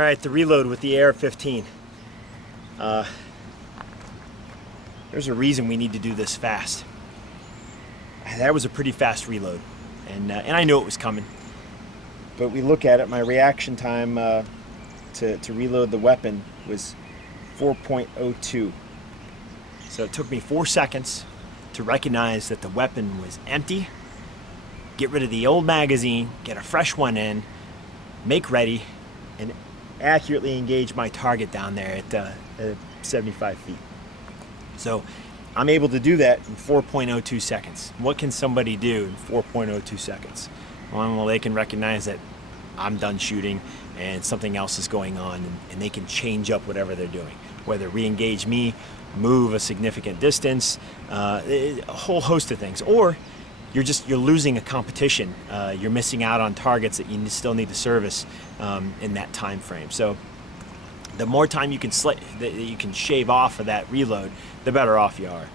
Alright, the reload with the AR15. There's a reason we need to do this fast. That was a pretty fast reload, and I knew it was coming. But we look at it, my reaction time to reload the weapon was 4.02. So it took me 4 seconds to recognize that the weapon was empty, get rid of the old magazine, get a fresh one in, make ready, and accurately engage my target down there at 75 feet. So I'm able to do that in 4.02 seconds. What can somebody do in 4.02 seconds? Well, they can recognize that I'm done shooting and something else is going on, and they can change up whatever they're doing. Whether re-engage me, move a significant distance, a whole host of things. Or you're losing a competition. You're missing out on targets that you still need to service in that time frame. So the more time you can shave off of that reload, the better off you are.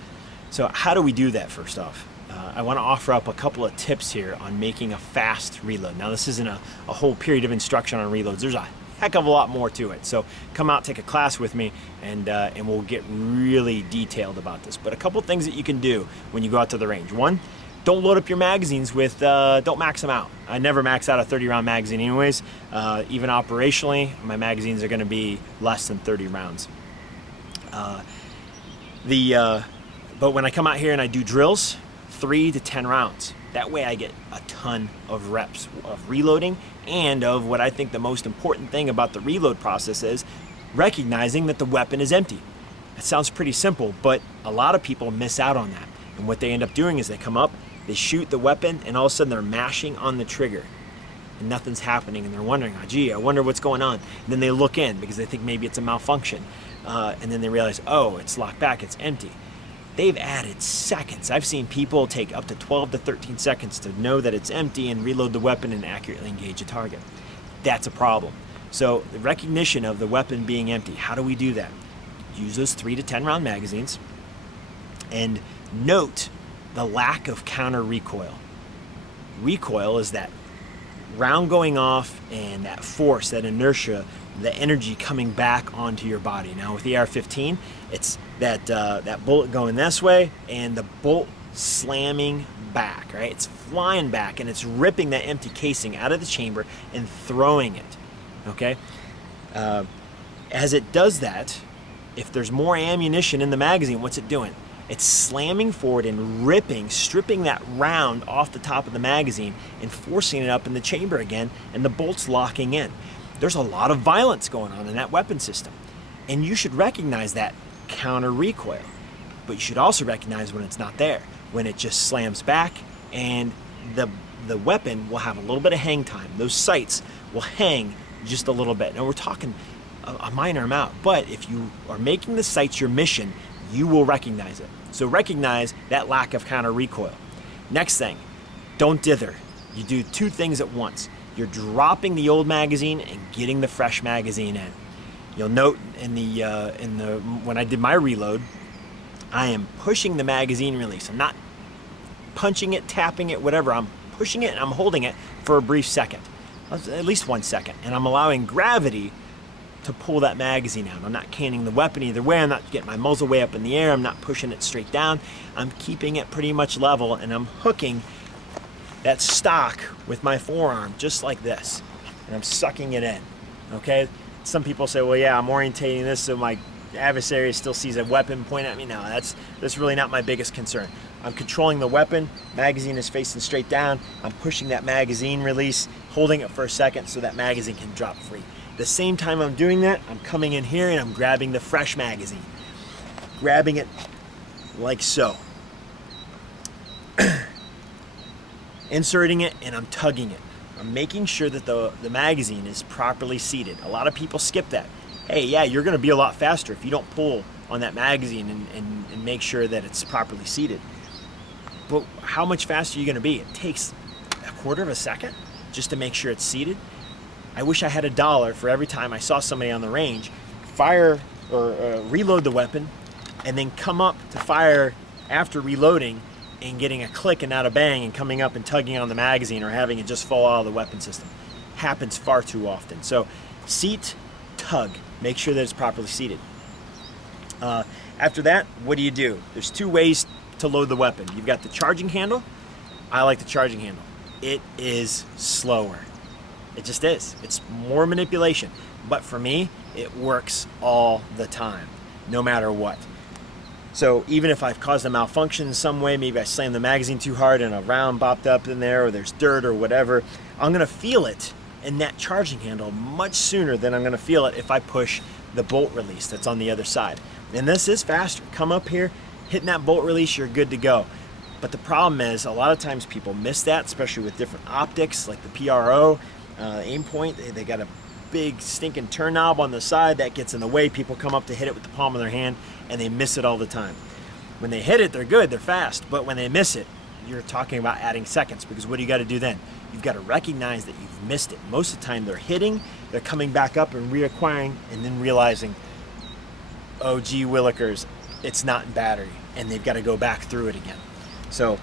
So how do we do that? First off, I want to offer up a couple of tips here on making a fast reload. Now, this isn't a whole period of instruction on reloads. There's a heck of a lot more to it. So come out, take a class with me, and we'll get really detailed about this. But a couple of things that you can do when you go out to the range. One, don't load up your magazines with, don't max them out. I never max out a 30-round magazine anyways. Even operationally, my magazines are gonna be less than 30 rounds. But when I come out here and I do drills, 3 to 10 rounds. That way I get a ton of reps of reloading, and of what I think the most important thing about the reload process is recognizing that the weapon is empty. It sounds pretty simple, but a lot of people miss out on that. And what they end up doing is they come up, they shoot the weapon, and all of a sudden they're mashing on the trigger and nothing's happening, and they're wondering, oh, gee, I wonder what's going on. And then they look in because they think maybe it's a malfunction. And then they realize, oh, it's locked back, it's empty. They've added seconds. I've seen people take up to 12 to 13 seconds to know that it's empty and reload the weapon and accurately engage a target. That's a problem. So the recognition of the weapon being empty, how do we do that? Use those 3 to 10 round magazines and note the lack of counter recoil. Recoil is that round going off and that force, that inertia, the energy coming back onto your body. Now with the AR-15, it's that bullet going this way and the bolt slamming back, right? It's flying back and it's ripping that empty casing out of the chamber and throwing it, okay? As it does that, if there's more ammunition in the magazine, what's it doing? It's slamming forward and ripping, stripping that round off the top of the magazine and forcing it up in the chamber again, and the bolt's locking in. There's a lot of violence going on in that weapon system, and you should recognize that counter recoil, but you should also recognize when it's not there, when it just slams back and the weapon will have a little bit of hang time. Those sights will hang just a little bit. Now we're talking a minor amount, but if you are making the sights your mission, you will recognize it. So recognize that lack of counter recoil. Next thing, don't dither. You do 2 things at once. You're dropping the old magazine and getting the fresh magazine in. You'll note when I did my reload, I am pushing the magazine release. I'm not punching it, tapping it, whatever. I'm pushing it and I'm holding it for a brief second, at least 1 second, and I'm allowing gravity to pull that magazine out. I'm not canning the weapon either way. I'm not getting my muzzle way up in the air. I'm not pushing it straight down. I'm keeping it pretty much level, and I'm hooking that stock with my forearm just like this, and I'm sucking it in, okay? Some people say, well, yeah, I'm orientating this so my adversary still sees a weapon pointing at me. No, that's really not my biggest concern. I'm controlling the weapon, magazine is facing straight down, I'm pushing that magazine release, holding it for a second so that magazine can drop free. The same time I'm doing that, I'm coming in here and I'm grabbing the fresh magazine. Grabbing it like so. Inserting it and I'm tugging it. I'm making sure that the magazine is properly seated. A lot of people skip that. Hey, yeah, you're gonna be a lot faster if you don't pull on that magazine and make sure that it's properly seated. But how much faster are you gonna be? It takes a quarter of a second just to make sure it's seated. I wish I had $1 for every time I saw somebody on the range fire or reload the weapon and then come up to fire after reloading and getting a click and not a bang and coming up and tugging on the magazine or having it just fall out of the weapon system. Happens far too often. So seat tug. Make sure that it's properly seated. After that, what do? There's two ways to load the weapon. You've got the charging handle. I like the charging handle. It is slower. It just is. It's more manipulation. But for me, it works all the time, no matter what. So even if I've caused a malfunction in some way, maybe I slammed the magazine too hard and a round bopped up in there, or there's dirt or whatever, I'm gonna feel it in that charging handle much sooner than I'm gonna feel it if I push the bolt release that's on the other side. And this is faster. Come up here, hitting that bolt release, you're good to go. But the problem is, a lot of times people miss that, especially with different optics, like the PRO, aim point. They got a big stinking turn knob on the side that gets in the way. People come up to hit it with the palm of their hand and they miss it all the time. When they hit it, they're good, they're fast. But when they miss it, you're talking about adding seconds, because what do you got to do then? You've got to recognize that you've missed it. Most of the time they're hitting, they're coming back up and reacquiring, and then realizing, oh gee willikers, it's not in battery, and they've got to go back through it again. So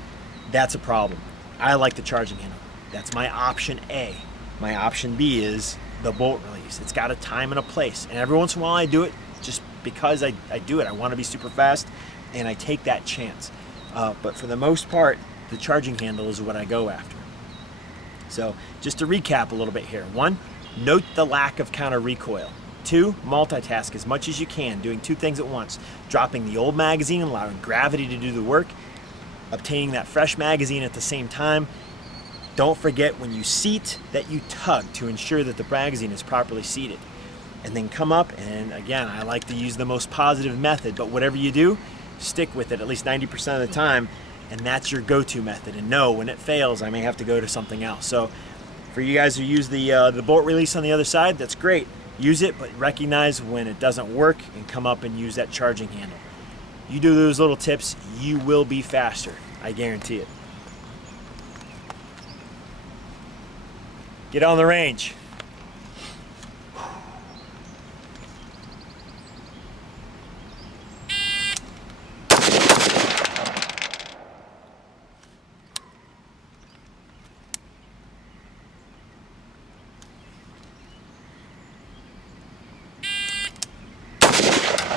that's a problem. I like the charging handle. That's my option A. My option B is the bolt release. It's got a time and a place, and every once in a while I do it just because I do it. I want to be super fast, and I take that chance. But for the most part, the charging handle is what I go after. So just to recap a little bit here. 1, note the lack of counter recoil. 2, multitask as much as you can, doing 2 things at once. Dropping the old magazine, allowing gravity to do the work, obtaining that fresh magazine at the same time. Don't forget, when you seat, that you tug to ensure that the magazine is properly seated. And then come up, and again, I like to use the most positive method, but whatever you do, stick with it at least 90% of the time, and that's your go-to method. And no, when it fails, I may have to go to something else. So for you guys who use the bolt release on the other side, that's great. Use it, but recognize when it doesn't work and come up and use that charging handle. You do those little tips, you will be faster. I guarantee it. Get on the range.